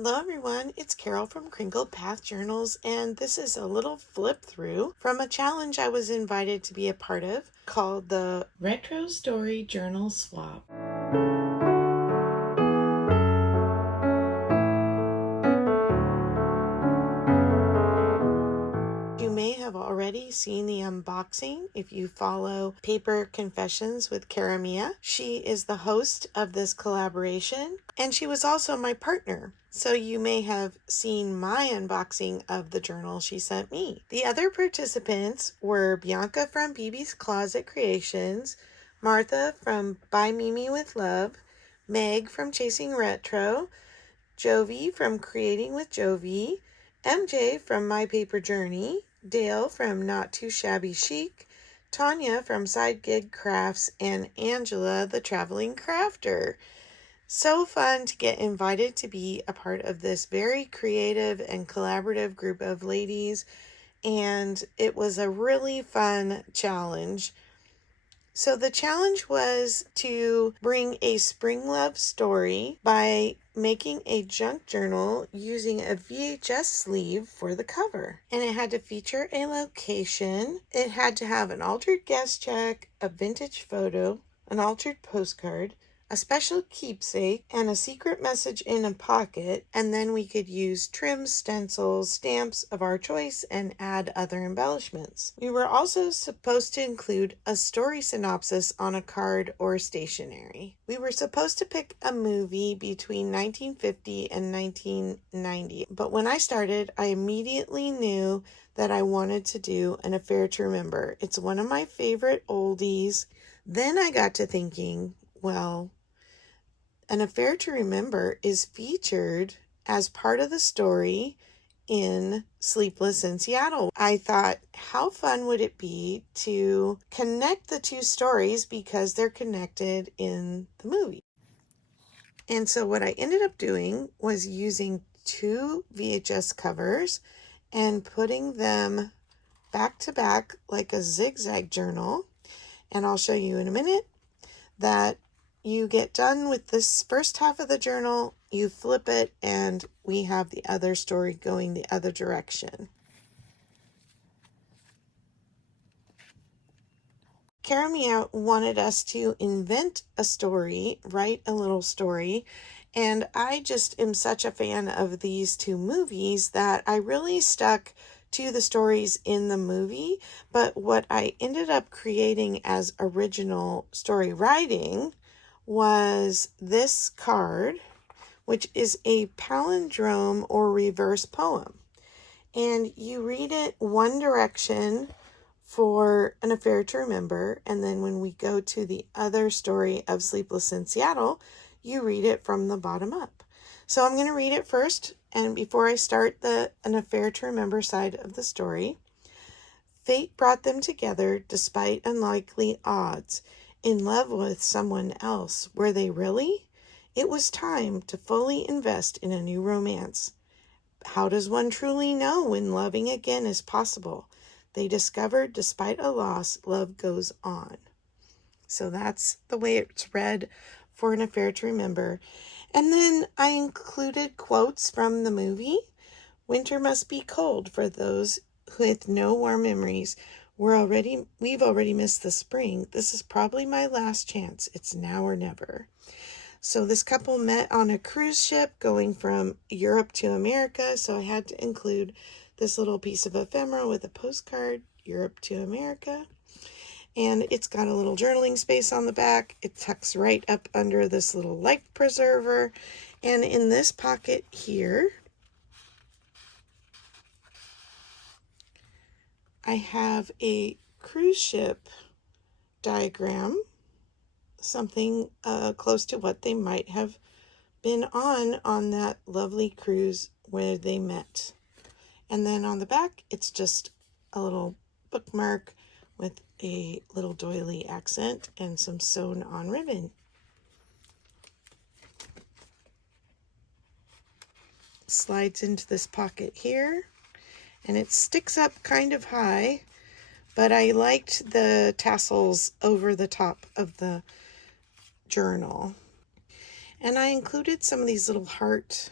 Hello everyone, it's Carol from Crinkled Path Journals, and this is a little flip through from a challenge I was invited to be a part of called the Retro Story Journal Swap. You may have already seen the unboxing if you follow Paper Confessions with Cara Mia. She is the host of this collaboration, and she was also my partner. So you may have seen my unboxing of the journal she sent me. The other participants were Bianca from BB's Closet Creations, Martha from Buy Mimi with Love, Meg from Chasing Retro, Jovi from Creating with Jovi, MJ from My Paper Journey, Dale from Not Too Shabby Chic, Tanya from Side Gig Crafts, and Angela the Traveling Crafter. So fun to get invited to be a part of this very creative and collaborative group of ladies, and it was a really fun challenge. So the challenge was to bring a spring love story by making a junk journal using a VHS sleeve for the cover. And it had to feature a location. It had to have an altered guest check, a vintage photo, an altered postcard, a special keepsake, and a secret message in a pocket, and then we could use trims, stencils, stamps of our choice, and add other embellishments. We were also supposed to include a story synopsis on a card or stationery. We were supposed to pick a movie between 1950 and 1990, but when I started, I immediately knew that I wanted to do An Affair to Remember. It's one of my favorite oldies. Then I got to thinking, well, An Affair to Remember is featured as part of the story in Sleepless in Seattle. I thought, how fun would it be to connect the two stories because they're connected in the movie? And so what I ended up doing was using two VHS covers and putting them back to back like a zigzag journal. And I'll show you in a minute that you get done with this first half of the journal, you flip it, and we have the other story going the other direction. Cara Mia wanted us to invent a story, write a little story, and I just am such a fan of these two movies that I really stuck to the stories in the movie, but what I ended up creating as original story writing was this card, which is a palindrome or reverse poem. And you read it one direction for An Affair to Remember, and then when we go to the other story of Sleepless in Seattle, you read it from the bottom up. So I'm going to read it first, and before I start the An Affair to Remember side of the story. Fate brought them together despite unlikely odds. In love with someone else, were they really? It was time to fully invest in a new romance. How does one truly know when loving again is possible? They discovered despite a loss, love goes on. So that's the way it's read for An Affair to Remember. And then I included quotes from the movie. Winter must be cold for those with no warm memories. We've already missed the spring. This is probably my last chance. It's now or never. So this couple met on a cruise ship going from Europe to America. So I had to include this little piece of ephemera with a postcard, Europe to America. And it's got a little journaling space on the back. It tucks right up under this little life preserver. And in this pocket here, I have a cruise ship diagram, something close to what they might have been on that lovely cruise where they met. And then on the back, it's just a little bookmark with a little doily accent and some sewn on ribbon. Slides into this pocket here, and it sticks up kind of high, but I liked the tassels over the top of the journal. And I included some of these little heart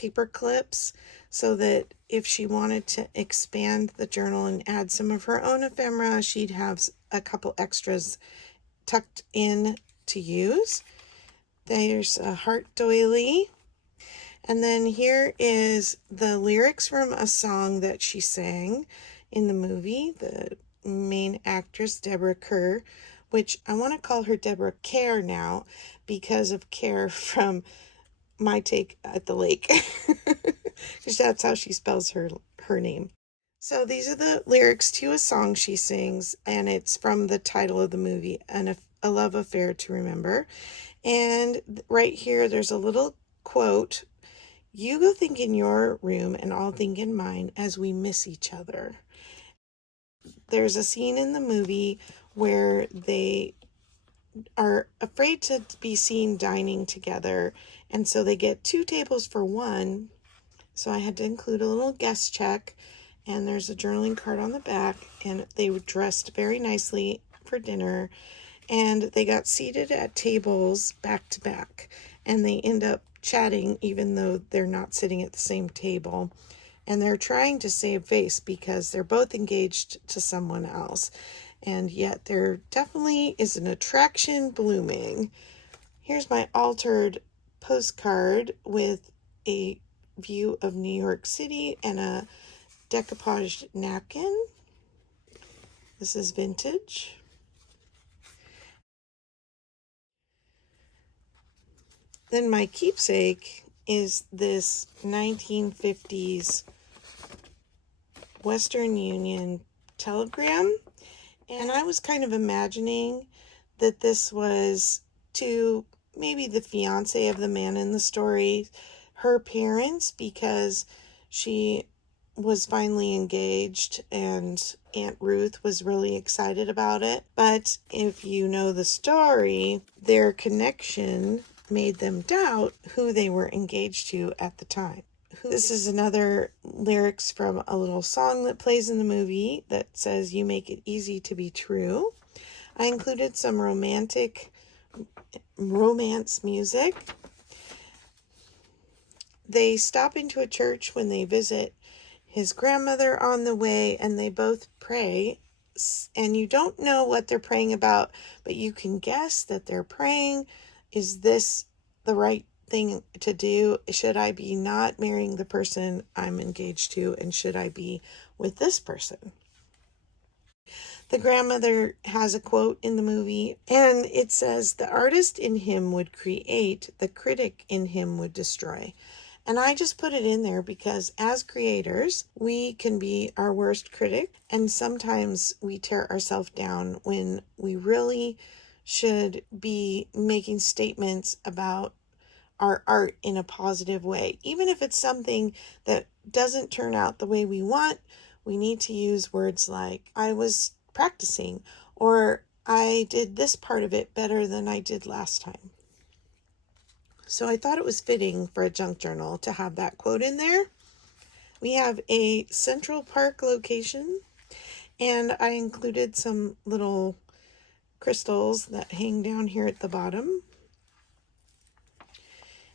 paper clips so that if she wanted to expand the journal and add some of her own ephemera, she'd have a couple extras tucked in to use. There's a heart doily. And then here is the lyrics from a song that she sang in the movie, the main actress, Deborah Kerr, which I want to call her Deborah Care now because of Care from My Take at the Lake, because that's how she spells her name. So these are the lyrics to a song she sings, and it's from the title of the movie, A Love Affair to Remember. And right here, there's a little quote: "You go think in your room and I'll think in mine as we miss each other." There's a scene in the movie where they are afraid to be seen dining together, and so they get 2 tables for 1. So I had to include a little guest check, and there's a journaling card on the back, and they were dressed very nicely for dinner, and they got seated at tables back to back, and they end up chatting even though they're not sitting at the same table, and they're trying to save face because they're both engaged to someone else, and yet there definitely is an attraction blooming. Here's my altered postcard with a view of New York City and a decoupaged napkin. This is vintage. Then my keepsake is this 1950s Western Union telegram. And I was kind of imagining that this was to maybe the fiance of the man in the story, her parents, because she was finally engaged and Aunt Ruth was really excited about it. But if you know the story, their connection made them doubt who they were engaged to at the time. This is another lyrics from a little song that plays in the movie that says, "You make it easy to be true." I included some romance music. They stop into a church when they visit his grandmother on the way, and they both pray. And you don't know what they're praying about, but you can guess that they're praying, is this the right thing to do? Should I be not marrying the person I'm engaged to, and should I be with this person? The grandmother has a quote in the movie, and it says, "The artist in him would create, the critic in him would destroy." And I just put it in there because as creators, we can be our worst critic, and sometimes we tear ourselves down when we really should be making statements about our art in a positive way. Even if it's something that doesn't turn out the way we want, we need to use words like, "I was practicing," or "I did this part of it better than I did last time." So I thought it was fitting for a junk journal to have that quote in there. We have a Central Park location, and I included some little crystals that hang down here at the bottom.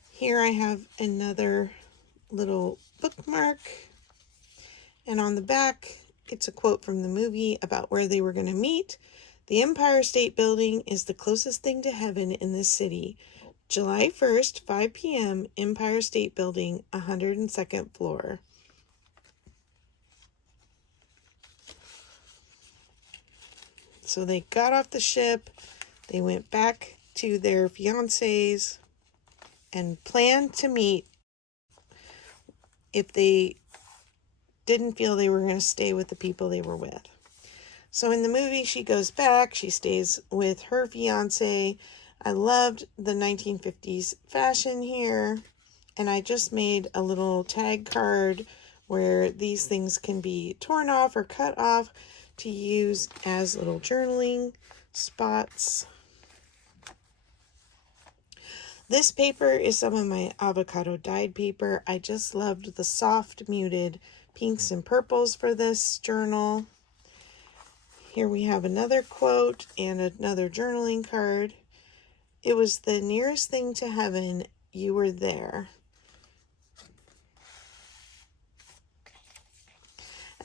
Here I have another little bookmark, and on the back it's a quote from the movie about where they were going to meet. "The Empire State Building is the closest thing to heaven in this city. July 1st, 5 p.m., Empire State Building, 102nd floor." So they got off the ship, they went back to their fiancés and planned to meet if they didn't feel they were going to stay with the people they were with. So in the movie, she goes back, she stays with her fiancé. I loved the 1950s fashion here, and I just made a little tag card where these things can be torn off or cut off to use as little journaling spots. This paper is some of my avocado dyed paper. I just loved the soft muted pinks and purples for this journal. Here we have another quote and another journaling card. "It was the nearest thing to heaven. You were there."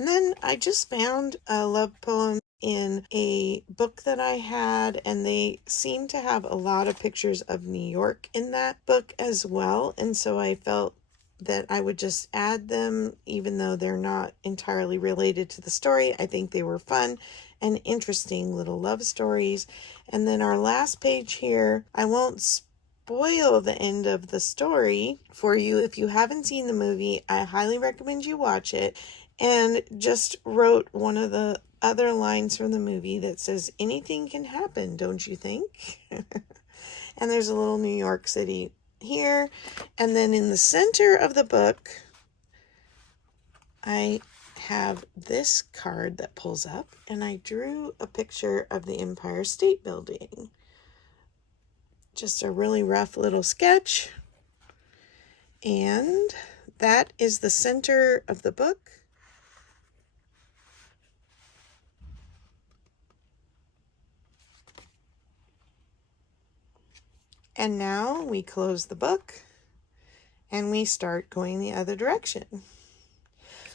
And then I just found a love poem in a book that I had, and they seem to have a lot of pictures of New York in that book as well. And so I felt that I would just add them, even though they're not entirely related to the story. I think they were fun and interesting little love stories. And then our last page here, I won't spoil the end of the story for you. If you haven't seen the movie, I highly recommend you watch it. And just wrote one of the other lines from the movie that says, anything can happen, don't you think? And there's a little New York City here. And then in the center of the book, I have this card that pulls up, and I drew a picture of the Empire State Building. Just a really rough little sketch. And that is the center of the book. And now we close the book and we start going the other direction.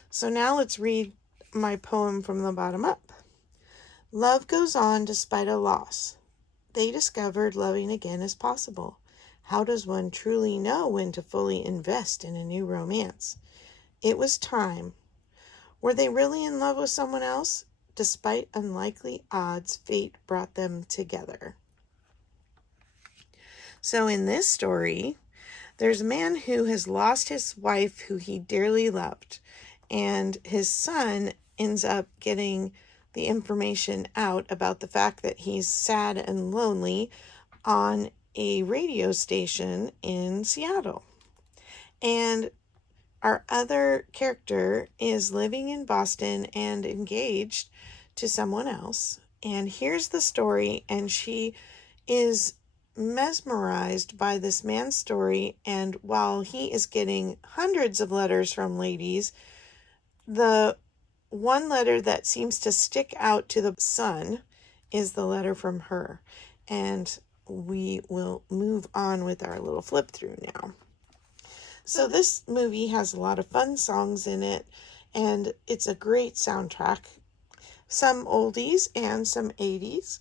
So now let's read my poem from the bottom up. Love goes on despite a loss. They discovered loving again is possible. How does one truly know when to fully invest in a new romance? It was time. Were they really in love with someone else? Despite unlikely odds, fate brought them together. So in this story, there's a man who has lost his wife who he dearly loved, and his son ends up getting the information out about the fact that he's sad and lonely on a radio station in Seattle. And our other character is living in Boston and engaged to someone else. And here's the story, and she is mesmerized by this man's story. And while he is getting hundreds of letters from ladies, the one letter that seems to stick out to the son is the letter from her. And we will move on with our little flip through now. So this movie has a lot of fun songs in it, and it's a great soundtrack. Some oldies and some 80s.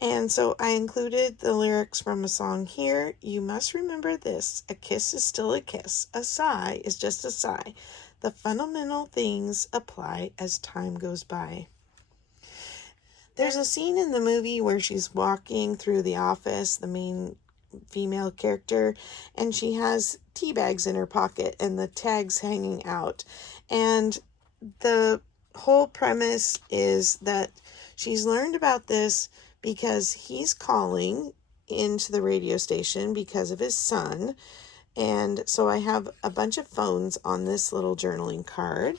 And so I included the lyrics from a song here. You must remember this. A kiss is still a kiss. A sigh is just a sigh. The fundamental things apply as time goes by. There's a scene in the movie where she's walking through the office, the main female character, and she has tea bags in her pocket and the tags hanging out. And the whole premise is that she's learned about this because he's calling into the radio station because of his son. And so I have a bunch of phones on this little journaling card.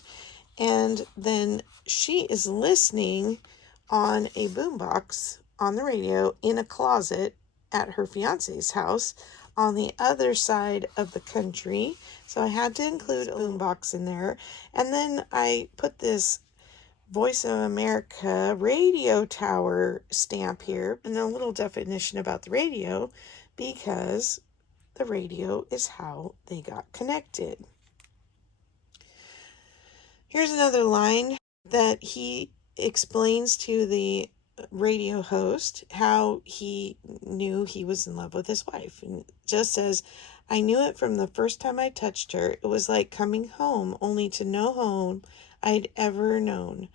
And then she is listening on a boombox on the radio in a closet at her fiance's house on the other side of the country. So I had to include a boombox in there. And then I put this Voice of America radio tower stamp here and a little definition about the radio, because the radio is how they got connected. Here's another line that he explains to the radio host how he knew he was in love with his wife. And it just says, I knew it from the first time I touched her. It was like coming home, only to no home I'd ever known.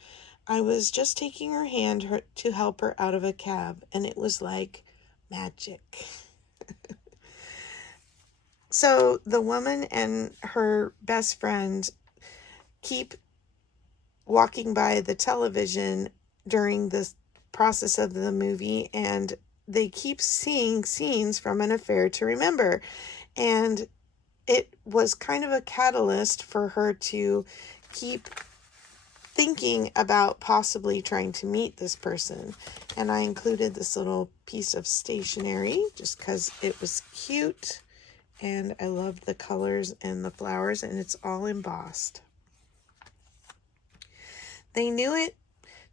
I was just taking her hand to help her out of a cab, and it was like magic. So the woman and her best friend keep walking by the television during the process of the movie, and they keep seeing scenes from an affair to remember. And it was kind of a catalyst for her to keep thinking about possibly trying to meet this person. And I included this little piece of stationery just because it was cute, and I loved the colors and the flowers, and it's all embossed. They knew it.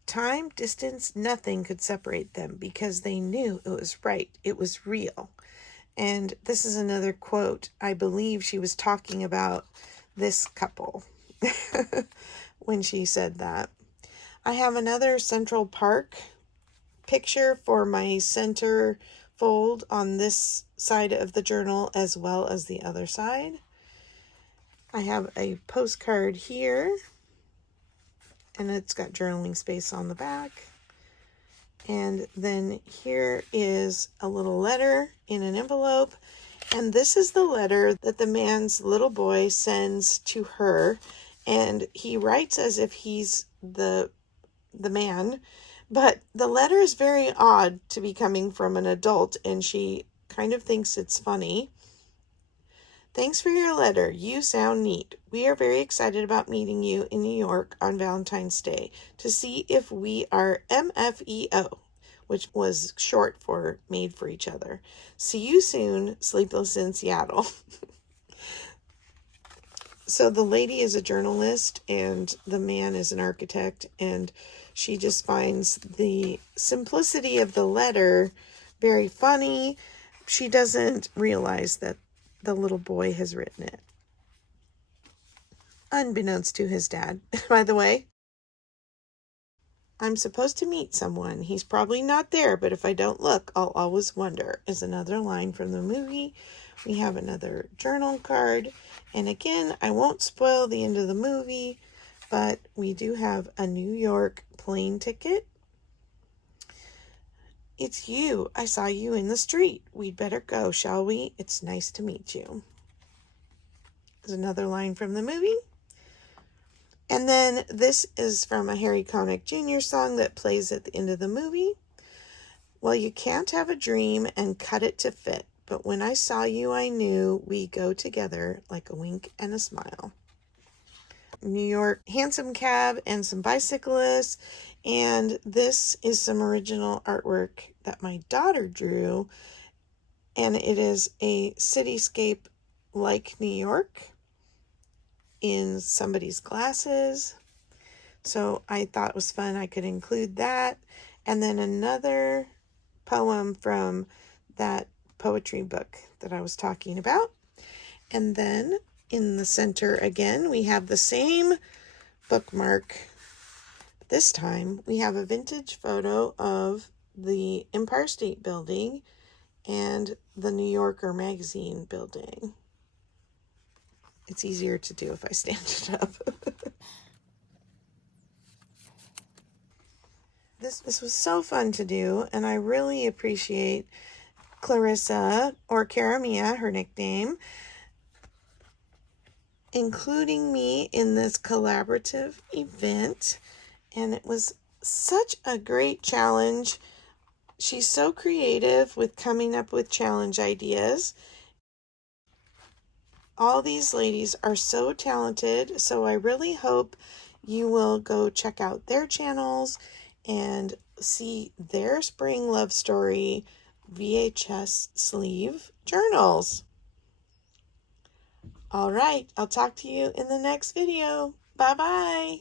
Time, distance, nothing could separate them because they knew it was right. It was real. And this is another quote. I believe she was talking about this couple. when she said that. I have another Central Park picture for my center fold on this side of the journal as well as the other side. I have a postcard here, and it's got journaling space on the back. And then here is a little letter in an envelope. And this is the letter that the man's little boy sends to her. And he writes as if he's the man. But the letter is very odd to be coming from an adult, and she kind of thinks it's funny. Thanks for your letter. You sound neat. We are very excited about meeting you in New York on Valentine's Day to see if we are MFEO, which was short for made for each other. See you soon, Sleepless in Seattle. So the lady is a journalist and the man is an architect, and she just finds the simplicity of the letter very funny. She doesn't realize that the little boy has written it, unbeknownst to his dad. By the way, I'm supposed to meet someone. He's probably not there, but if I don't look, I'll always wonder, is another line from the movie. We have another journal card. And again, I won't spoil the end of the movie, but we do have a New York plane ticket. It's you. I saw you in the street. We'd better go, shall we? It's nice to meet you. There's another line from the movie. And then this is from a Harry Connick Jr. song that plays at the end of the movie. Well, you can't have a dream and cut it to fit, but when I saw you, I knew we go together like a wink and a smile. New York hansom cab and some bicyclists, and this is some original artwork that my daughter drew, and it is a cityscape like New York in somebody's glasses. So I thought it was fun. I could include that. And then another poem from that poetry book that I was talking about. And then in the center again, we have the same bookmark. This time we have a vintage photo of the Empire State Building and the New Yorker magazine building. It's easier to do if I stand it up. This was so fun to do, and I really appreciate Clarissa, or Cara Mia, her nickname, including me in this collaborative event. And it was such a great challenge. She's so creative with coming up with challenge ideas. All these ladies are so talented, so I really hope you will go check out their channels and see their spring love story VHS sleeve journals. All right, I'll talk to you in the next video. Bye-bye.